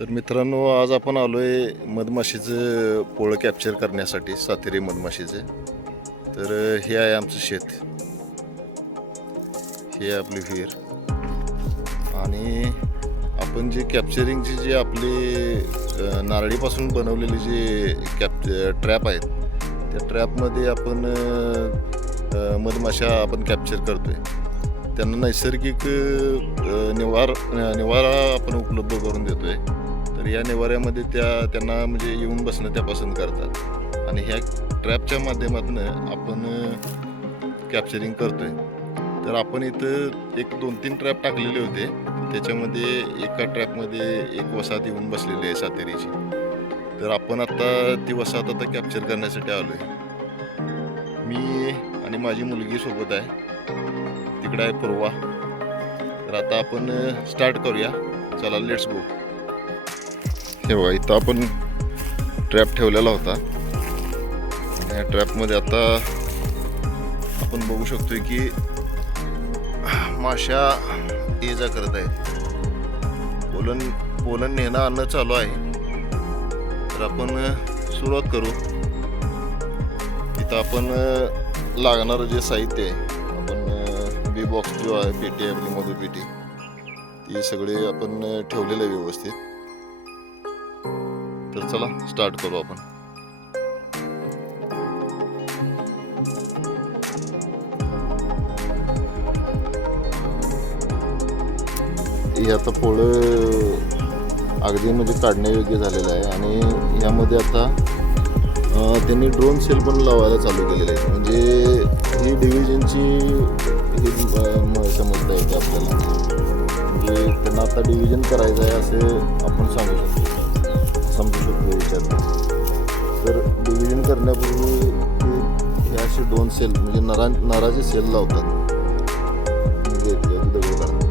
तर मित्रांनो, आज आपण आलोय मधमाशीचं पोळं कॅप्चर करण्यासाठी, सातेरी मधमाशीचे. तर हे आहे आमचं शेत, हे आपली विहीर. आणि आपण जे कॅप्चरिंगची जी आपली नारळीपासून बनवलेली जे ट्रॅप आहेत, त्या ट्रॅपमध्ये आपण मधमाशा आपण कॅप्चर करतोय. त्यांना नैसर्गिक निवारा आपण उपलब्ध करून देतोय. तर या निवाऱ्यामध्ये त्यांना म्हणजे येऊन बसणं त्या पसंत करतात. आणि ह्या ट्रॅपच्या माध्यमातून आपण कॅप्चरिंग करतोय. तर आपण इथं एक 2-3 ट्रॅप टाकलेले होते. त्याच्यामध्ये एका ट्रॅपमध्ये एक वसाहत येऊन बसलेली आहे सातेरीची. तर आपण आता ती वसाहत आता कॅप्चर करण्यासाठी आलोय. मी आणि माझी मुलगी सोबत आहे. तिकडे आहे पूर्वा. तर आता आपण स्टार्ट करूया. चला, लेट्स गो. हे बघा, इथं आपण ट्रॅप ठेवलेला होता. आणि या ट्रॅपमध्ये आता आपण बघू शकतोय की माश्या ये जा करत आहेत. पोलन नेणं आणणं चालू आहे. तर आपण सुरुवात करू. इथं आपण लागणारं जे साहित्य आहे, आपण बी बॉक्स जो आहे, पेटी आहे आपली मधुपेटी, ती सगळे आपण ठेवलेलं आहे व्यवस्थित. तर चला स्टार्ट करू आपण. हे आता पोळं अगदी म्हणजे काढण्यायोग्य झालेलं आहे. आणि यामध्ये आता त्यांनी ड्रोन सेल पण लावायला चालू केलेले आहे. म्हणजे ही डिव्हिजनची ही समजता येते आपल्याला. म्हणजे त्यांना आता डिव्हिजन करायचं आहे असे आपण समजू शकतो विचार. तर डिव्हिजन करण्यापूर्वी हे असे 2 सेल म्हणजे नराचे सेल लावतात. म्हणजे दगड काढतात.